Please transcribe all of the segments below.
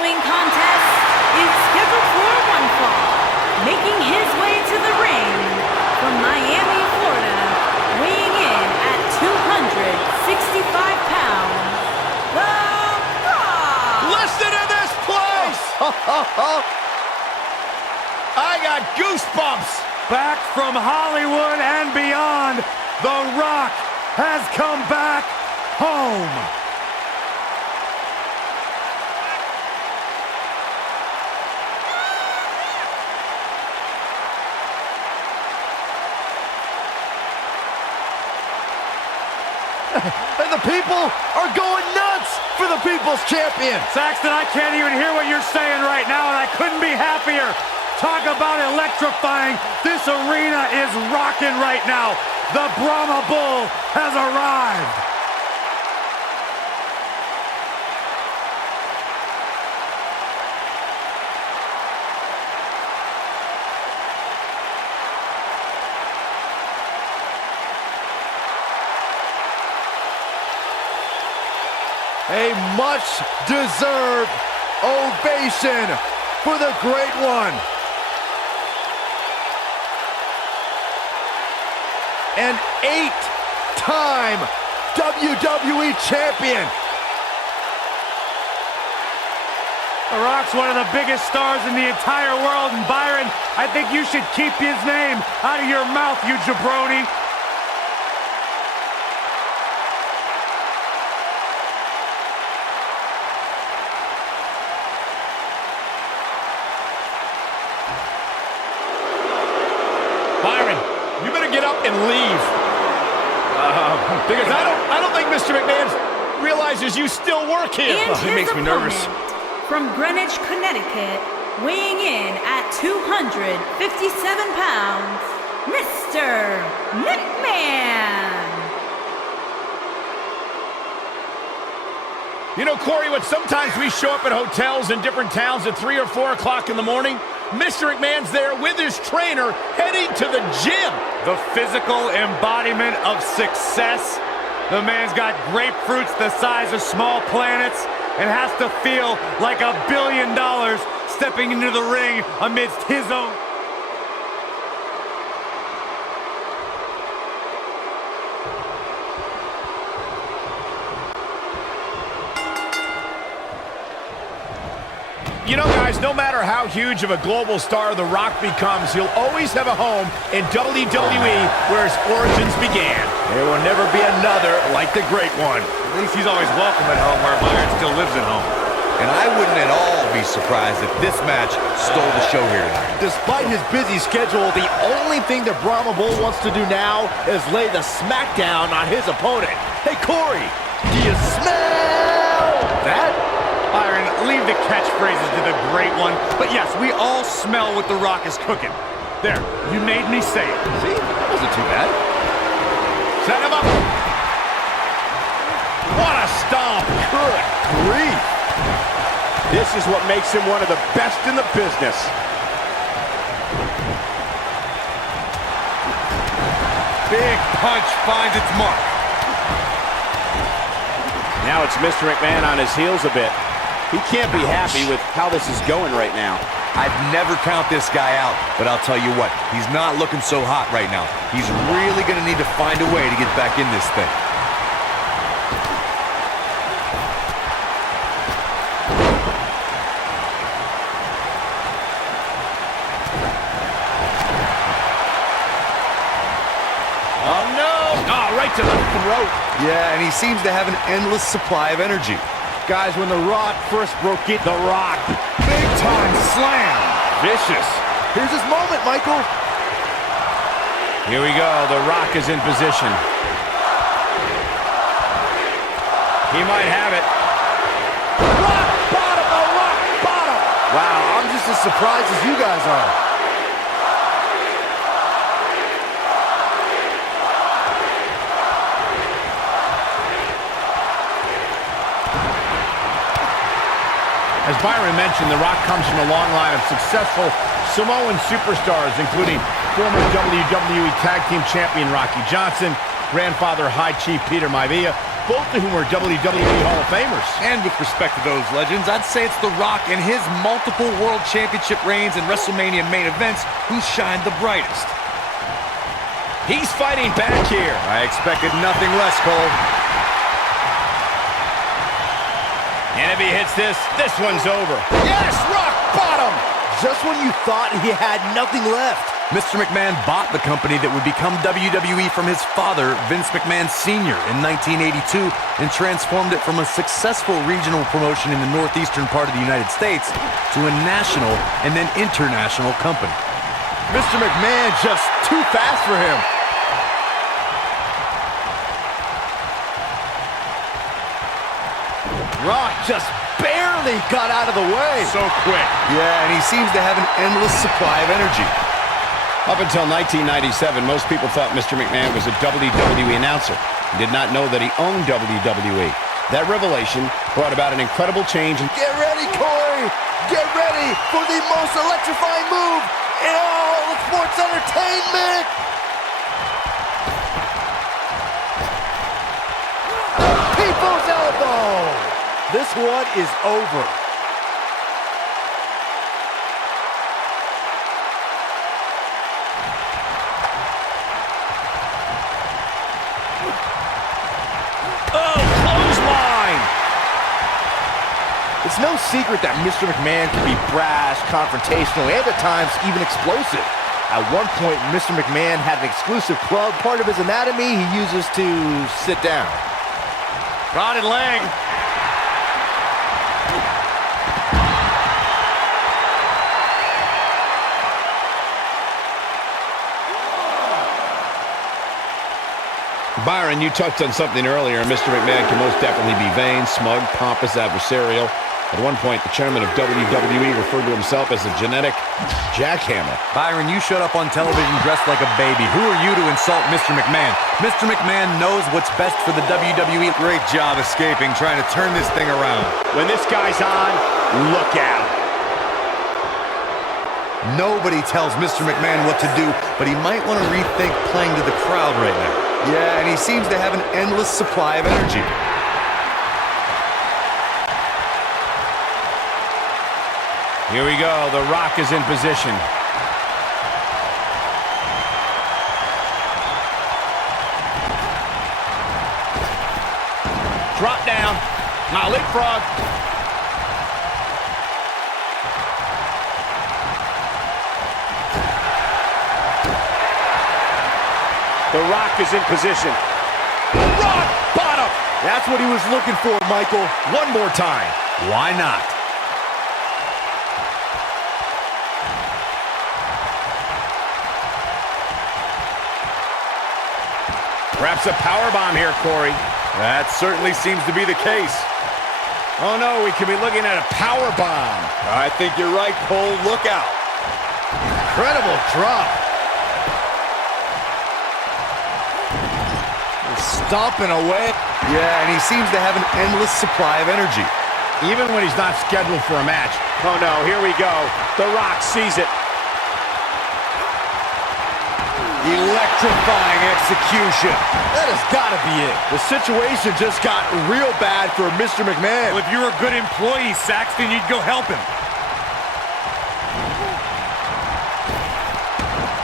following contest is scheduled for one fall. Making his way to the ring from Miami, Florida, weighing in at 265 pounds, The Rock! Listen to this place! I got goosebumps! Back from Hollywood and beyond, The Rock has come back home. And the people are going nuts for the People's Champion. Saxton, I can't even hear what you're saying right now, and I couldn't be happier. Talk about electrifying. This arena is rocking right now. The Brahma Bull has arrived. A much-deserved ovation for the Great One. An 8-time WWE Champion. The Rock's one of the biggest stars in the entire world, and Byron, I think you should keep his name out of your mouth, you jabroni. Byron, you better get up and leave. Because I don't think Mr. McMahon realizes you still work here. And It makes me nervous. From Greenwich, Connecticut, weighing in at 257 pounds, Mr. McMahon. You know, Corey, when sometimes we show up at hotels in different towns at 3 or 4 o'clock in the morning, Mr. McMahon's there with his trainer heading to the gym. The physical embodiment of success. The man's got grapefruits the size of small planets and has to feel like $1 billion stepping into the ring amidst his own. You know, guys, no matter how huge of a global star The Rock becomes, he'll always have a home in WWE where his origins began. There will never be another like the Great One. At least he's always welcome at home where Byron still lives at home. And I wouldn't at all be surprised if this match stole the show here tonight. Despite his busy schedule, the only thing the Brahma Bull wants to do now is lay the smackdown on his opponent. Hey, Corey, do you smell that? Byron, leave the catchphrases to the Great One. But yes, we all smell what The Rock is cooking. There, you made me say it. See, that wasn't too bad. Set him up. What a stomp. Good grief. This is what makes him one of the best in the business. Big punch finds its mark. Now it's Mr. McMahon on his heels a bit. He can't be happy with how this is going right now. I'd never count this guy out, but I'll tell you what, he's not looking so hot right now. He's really going to need to find a way to get back in this thing. Oh, no! Oh, right to the throat. Yeah, and he seems to have an endless supply of energy. Guys, when The Rock first broke it, The Rock. Big time slam. Vicious. Here's his moment, Michael. Here we go. The Rock is in position. He might have it. Rock bottom, The Rock bottom. Wow, I'm just as surprised as you guys are. As Byron mentioned, The Rock comes from a long line of successful Samoan superstars, including former WWE Tag Team Champion Rocky Johnson, grandfather High Chief Peter Maivia, both of whom are WWE Hall of Famers. And with respect to those legends, I'd say it's The Rock and his multiple World Championship reigns and WrestleMania main events who shined the brightest. He's fighting back here. I expected nothing less, Cole. And if he hits this, this one's over. Yes, rock bottom! Just when you thought he had nothing left. Mr. McMahon bought the company that would become WWE from his father, Vince McMahon Sr., in 1982 and transformed it from a successful regional promotion in the northeastern part of the United States to a national and then international company. Mr. McMahon just too fast for him. Rock just barely got out of the way. So quick. Yeah, and he seems to have an endless supply of energy. Up until 1997, most people thought Mr. McMahon was a WWE announcer and did not know that he owned WWE. That revelation brought about an incredible change. Get ready, Corey! Get ready for the most electrifying move in all of sports entertainment! The People's Elbow! This one is over. Oh, clothesline! It's no secret that Mr. McMahon can be brash, confrontational, and at times even explosive. At one point, Mr. McMahon had an exclusive club, part of his anatomy he uses to sit down. Rotted leg. Byron, you touched on something earlier. Mr. McMahon can most definitely be vain, smug, pompous, adversarial. At one point, the chairman of WWE referred to himself as a genetic jackhammer. Byron, you showed up on television dressed like a baby. Who are you to insult Mr. McMahon? Mr. McMahon knows what's best for the WWE. Great job escaping, trying to turn this thing around. When this guy's on, look out. Nobody tells Mr. McMahon what to do, but he might want to rethink playing to the crowd right now. Yeah, and he seems to have an endless supply of energy. Here we go. The Rock is in position. Drop down. Now leapfrog. The Rock is in position. Rock bottom! That's what he was looking for, Michael. One more time. Why not? Perhaps a powerbomb here, Corey. That certainly seems to be the case. Oh no, we could be looking at a powerbomb. I think you're right, Cole. Look out. Incredible drop. Stomping away. Yeah, and he seems to have an endless supply of energy. Even when he's not scheduled for a match. Oh no, here we go. The Rock sees it. Electrifying execution. That has got to be it. The situation just got real bad for Mr. McMahon. Well, if you were a good employee, Saxton, you'd go help him.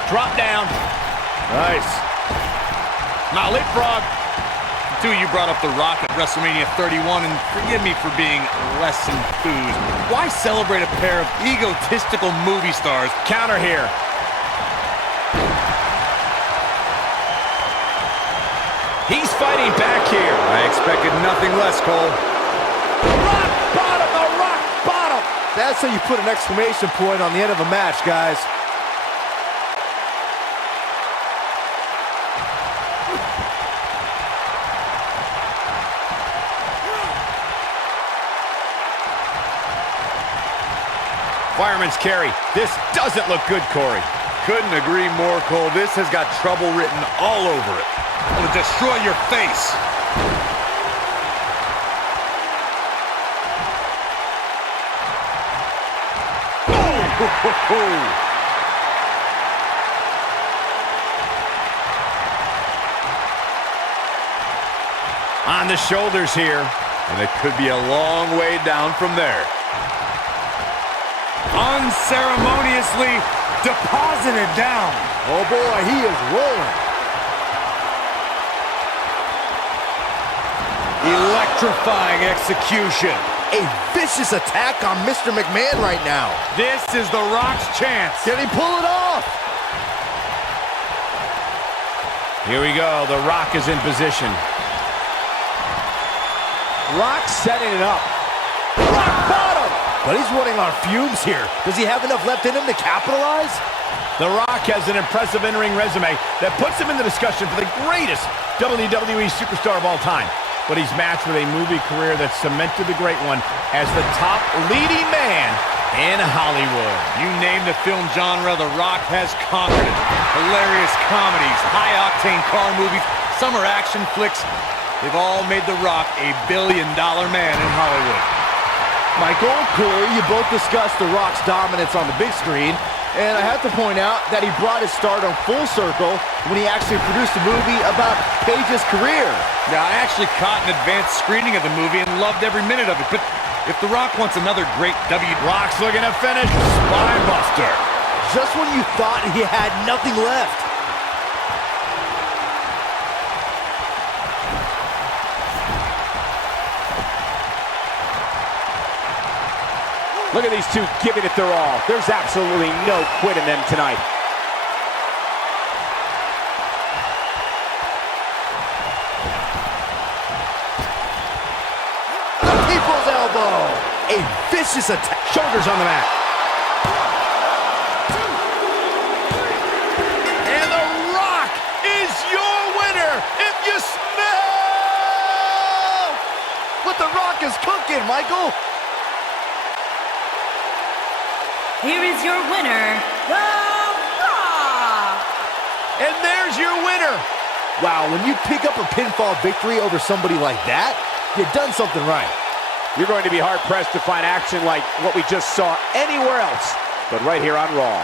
Drop down. Nice. Now leapfrog. Two, you brought up The Rock at WrestleMania 31, and forgive me for being less enthused. Why celebrate a pair of egotistical movie stars? Counter here. He's fighting back here. I expected nothing less, Cole. Rock bottom, the rock bottom. That's how you put an exclamation point on the end of a match, guys. Fireman's carry. This doesn't look good, Corey. Couldn't agree more, Cole. This has got trouble written all over it. It'll destroy your face. Oh! On the shoulders here. And it could be a long way down from there. Unceremoniously deposited down. Oh boy, he is rolling. Electrifying execution. A vicious attack on Mr. McMahon right now. This is The Rock's chance. Can he pull it off? Here we go. The Rock is in position. Rock setting it up. Rock bottom! But he's running on fumes here. Does he have enough left in him to capitalize? The Rock has an impressive in-ring resume that puts him in the discussion for the greatest WWE superstar of all time. But he's matched with a movie career that cemented the great one as the top leading man in Hollywood. You name the film genre, The Rock has conquered it. Hilarious comedies, high-octane car movies, summer action flicks. They've all made The Rock a billion-dollar man in Hollywood. Michael, Corey, you both discussed The Rock's dominance on the big screen, and I have to point out that he brought his stardom full circle when he actually produced a movie about Paige's career. Now, I actually caught an advanced screening of the movie and loved every minute of it, but if The Rock wants another great Rock's looking to finish. Spine buster. Just when you thought he had nothing left. Look at these two giving it their all. There's absolutely no quit in them tonight. The people's elbow. A vicious attack. Shoulders on the mat. And The Rock is your winner. If you smell what The Rock is cooking, Michael. Here is your winner, The Rock! And there's your winner. Wow, when you pick up a pinfall victory over somebody like that, you've done something right. You're going to be hard-pressed to find action like what we just saw anywhere else, but right here on Raw.